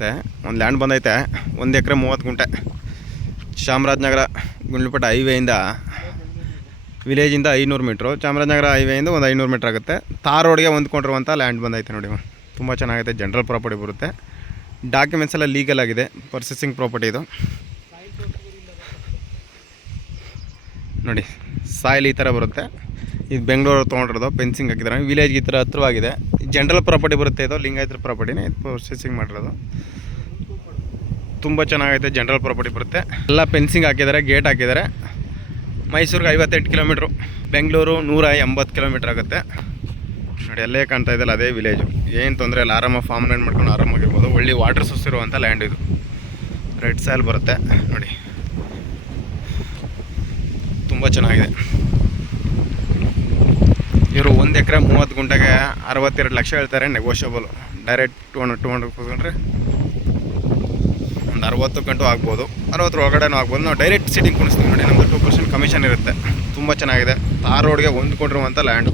ನಮಸ್ತೆ. ಒಂದು ಲ್ಯಾಂಡ್ ಬಂದೈತೆ 1 ಎಕರೆ 30 ಗುಂಟೆ ಚಾಮರಾಜನಗರ ಗುಂಡ್ಲುಪೇಟೆ ಹೈವೇಯಿಂದ ವಿಲೇಜಿಂದ 500 ಮೀಟ್ರು, ಚಾಮರಾಜನಗರ ಹೈವೇಯಿಂದ ಒಂದು 500 ಮೀಟ್ರ್ ಆಗುತ್ತೆ. ತಾರ್ ರೋಡ್ಗೆ ಹೊಂದ್ಕೊಂಡಿರುವಂಥ ಲ್ಯಾಂಡ್ ಬಂದೈತೆ ನೋಡಿ. ತುಂಬ ಚೆನ್ನಾಗೈತೆ. ಜನರಲ್ ಪ್ರಾಪರ್ಟಿ ಬರುತ್ತೆ. ಡಾಕ್ಯುಮೆಂಟ್ಸ್ ಎಲ್ಲ ಲೀಗಲ್ ಆಗಿದೆ. ಪರ್ಚೇಸಿಂಗ್ ಪ್ರಾಪರ್ಟಿ ಇದು ನೋಡಿ. ಸಾಯಿಲ್ ಈ ಥರ ಬರುತ್ತೆ. ಇದು ಬೆಂಗಳೂರು ತೊಗೊಂಡಿರೋದು, ಫೆನ್ಸಿಂಗ್ ಹಾಕಿದ್ದಾರೆ. ವಿಲೇಜ್ಗೆ ಈ ಥರ ಹತ್ರವಾಗಿದೆ. ಜನರಲ್ ಪ್ರಾಪರ್ಟಿ ಬರುತ್ತೆ. ಇದು ಲಿಂಗಾಯತರ ಪ್ರಾಪರ್ಟಿನೇ, ಇದು ಪರ್ಚೇಸಿಂಗ್ ಮಾಡಿರೋದು. ತುಂಬ ಚೆನ್ನಾಗೈತೆ. ಜನರಲ್ ಪ್ರಾಪರ್ಟಿ ಬರುತ್ತೆ. ಎಲ್ಲ ಫೆನ್ಸಿಂಗ್ ಹಾಕಿದ್ದಾರೆ, ಗೇಟ್ ಹಾಕಿದ್ದಾರೆ. ಮೈಸೂರಿಗೆ 58 ಕಿಲೋಮೀಟ್ರು, ಬೆಂಗಳೂರು 180 ಕಿಲೋಮೀಟ್ರ್ ಆಗುತ್ತೆ ನೋಡಿ. ಅಲ್ಲೇ ಕಾಣ್ತಾ ಇದೆಯಲ್ಲ, ಅದೇ ವಿಲೇಜು. ಏನು ತೊಂದರೆ ಇಲ್ಲ. ಆರಾಮಾಗಿ ಫಾರ್ಮ್ ಲ್ಯಾಂಡ್ ಮಾಡ್ಕೊಂಡು ಆರಾಮಾಗಿರ್ಬೋದು. ಒಳ್ಳೆ ವಾಟರ್ ಸೋರ್ಸ್ ಇರುವಂಥ ಲ್ಯಾಂಡ್ ಇದು. ರೆಡ್ ಸಾಯಿಲ್ ಬರುತ್ತೆ ನೋಡಿ. ತುಂಬ ಚೆನ್ನಾಗಿದೆ. ಇವರು 1 ಎಕರೆ 30 ಗುಂಟೆಗೆ 62 ಲಕ್ಷ ಹೇಳ್ತಾರೆ. ನೆಗೋಷಿಯಬಲ್. ಡೈರೆಕ್ಟ್ 200 ಕೂತ್ಕೊಂಡ್ರೆ ಒಂದು 60 ಗಂಟು ಆಗ್ಬೋದು, 60 ಒಳಗಡೆನೂ ಆಗ್ಬೋದು. ನಾವು ಡೈರೆಕ್ಟ್ ಸಿಟಿಂಗ್ ಕುಣಿಸ್ತೀವಿ ನೋಡಿ. ನಮ್ಮದು 2% ಕಮಿಷನ್ ಇರುತ್ತೆ. ತುಂಬ ಚೆನ್ನಾಗಿದೆ. ತಾರ್ ರೋಡ್ಗೆ ಹೊಂದ್ಕೊಂಡಿರುವಂಥ ಲ್ಯಾಂಡು.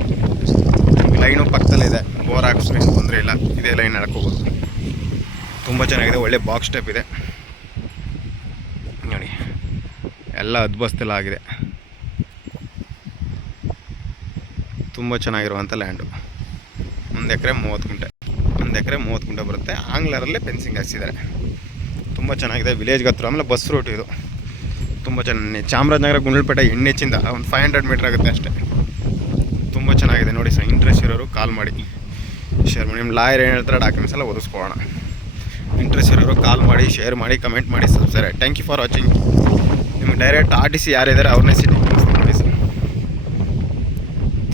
ಲೈನು ಪಕ್ಕದಲ್ಲಿದೆ. ಬೋರ್ ಹಾಕಿಸ್ರೆ ಏನು ತೊಂದರೆ ಇಲ್ಲ. ಇದೇ ಲೈನ್ ನಡ್ಕೋಬೋದು. ತುಂಬ ಚೆನ್ನಾಗಿದೆ. ಒಳ್ಳೆ ಬಾಕ್ಸ್ ಟೈಪ್ ಇದೆ ನೋಡಿ. ಎಲ್ಲ ಅದ್ಬಸ್ತೆಲ್ಲ ಆಗಿದೆ. ತುಂಬ ಚೆನ್ನಾಗಿರುವಂಥ ಲ್ಯಾಂಡು. 1 ಎಕರೆ 30 ಗುಂಟೆ, 1 ಎಕರೆ 30 ಗುಂಟೆ ಬರುತ್ತೆ. ಆಂಗ್ಲರಲ್ಲೇ ಫೆನ್ಸಿಂಗ್ ಹಾಕ್ಸಿದ್ದಾರೆ. ತುಂಬ ಚೆನ್ನಾಗಿದೆ. ವಿಲೇಜ್ಗೆ ಹತ್ರ. ಆಮೇಲೆ ಬಸ್ ರೂಟ್ ಇದು. ತುಂಬ ಚೆನ್ನಾಗಿ. ಚಾಮರಾಜನಗರ ಗುಂಡ್ಲುಪೇಟೆ ಎಣ್ಣೆಚ್ಚಿಂದ ಒಂದು 500 ಮೀಟ್ರ್ ಆಗುತ್ತೆ ಅಷ್ಟೇ. ತುಂಬ ಚೆನ್ನಾಗಿದೆ ನೋಡಿ ಸರ್. ಇಂಟ್ರೆಸ್ಟ್ ಇರೋರು ಕಾಲ್ ಮಾಡಿ, ಶೇರ್ ಮಾಡಿ. ನಿಮ್ಮ ಲಾಯರ್ ಏನು ಹೇಳ್ತಾರೆ ಡಾಕ್ಯುಮೆಂಟ್ಸ್ ಎಲ್ಲ ಓದಿಸ್ಕೊಳ್ಳೋಣ. ಇಂಟ್ರೆಸ್ಟ್ ಇರೋರು ಕಾಲ್ ಮಾಡಿ, ಶೇರ್ ಮಾಡಿ, ಕಮೆಂಟ್ ಮಾಡಿ, subscribe. Thank you for watching. ನಿಮ್ಗೆ ಡೈರೆಕ್ಟ್ RTC ಯಾರಿದ್ದಾರೆ ಅವ್ರನ್ನೇ ಸಿಟಿ ನೋಡಿ ಸರ್.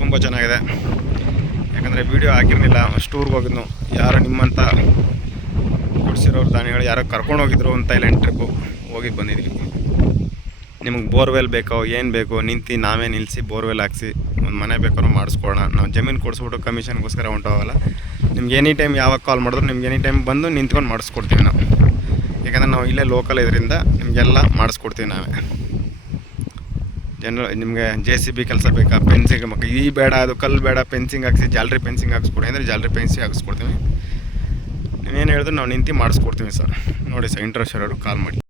ತುಂಬ ಚೆನ್ನಾಗಿದೆ. ಯಾಕಂದರೆ ವೀಡಿಯೋ ಹಾಕಿರಲಿಲ್ಲ. ಟೂರ್ಗೆ ಹೋಗಿದ್ನು. ಯಾರೋ ನಿಮ್ಮಂಥ ಕೊಡಿಸಿರೋರು ದಾನಿಗಳು ಯಾರೋ ಕರ್ಕೊಂಡು ಹೋಗಿದ್ರು ಒಂದು ಥೈಲ್ಯಾಂಡ್ ಟ್ರಿಪ್ಪು. ಹೋಗಿದ್ದು ಬಂದಿದ್ವಿ. ನಿಮಗೆ ಬೋರ್ವೆಲ್ ಬೇಕೋ ಏನು ಬೇಕೋ ನಿಂತು ನಾವೇ ನಿಲ್ಲಿಸಿ ಬೋರ್ವೆಲ್ ಹಾಕ್ಸಿ ಒಂದು ಮನೆ ಬೇಕಾದ್ರೂ ಮಾಡಿಸ್ಕೊಳ್ಳೋಣ. ನಾವು ಜಮೀನು ಕೊಡಿಸ್ಬಿಟ್ಟು ಕಮಿಷನ್ಗೋಸ್ಕರ ಹೊಂಟೋಗಲ್ಲ. ನಿಮ್ಗೆ ಎನಿ ಟೈಮ್ ಯಾವಾಗ ಕಾಲ್ ಮಾಡಿದ್ರು ನಿಮ್ಗೆ ಎನಿ ಟೈಮ್ ಬಂದು ನಿಂತ್ಕೊಂಡು ಮಾಡಿಸ್ಕೊಡ್ತೀವಿ ನಾವು. ಯಾಕಂದರೆ ನಾವು ಇಲ್ಲೇ ಲೋಕಲ್ ಇದರಿಂದ ನಿಮಗೆಲ್ಲ ಮಾಡಿಸ್ಕೊಡ್ತೀವಿ ನಾವೇ. ನಿಮಗೆ JCB ಕೆಲಸ ಬೇಕಾ, ಫೆನ್ಸಿಂಗ್ ಬೇಕು, ಈ ಬೇಡ ಅದು ಕಲ್ಲು ಬೇಡ, ಫೆನ್ಸಿಂಗ್ ಹಾಕ್ಸಿ ಜಾಲರಿ ಫೆನ್ಸಿಂಗ್ ಹಾಕ್ಸ್ಕೊಡಿ ಅಂದರೆ ಜಾಲರಿ ಫೆನ್ಸಿಂಗ್ ಹಾಕ್ಸ್ಕೊಡ್ತೀವಿ. ನೀವೇನು ಹೇಳಿದ್ರು ನಾವು ನಿಂತು ಮಾಡಿಸ್ಕೊಡ್ತೀವಿ ಸರ್ ನೋಡಿ ಸರ್. ಇಂಟ್ರೆಸ್ಟ್ ಇರೋರು ಕಾಲ್ ಮಾಡಿ.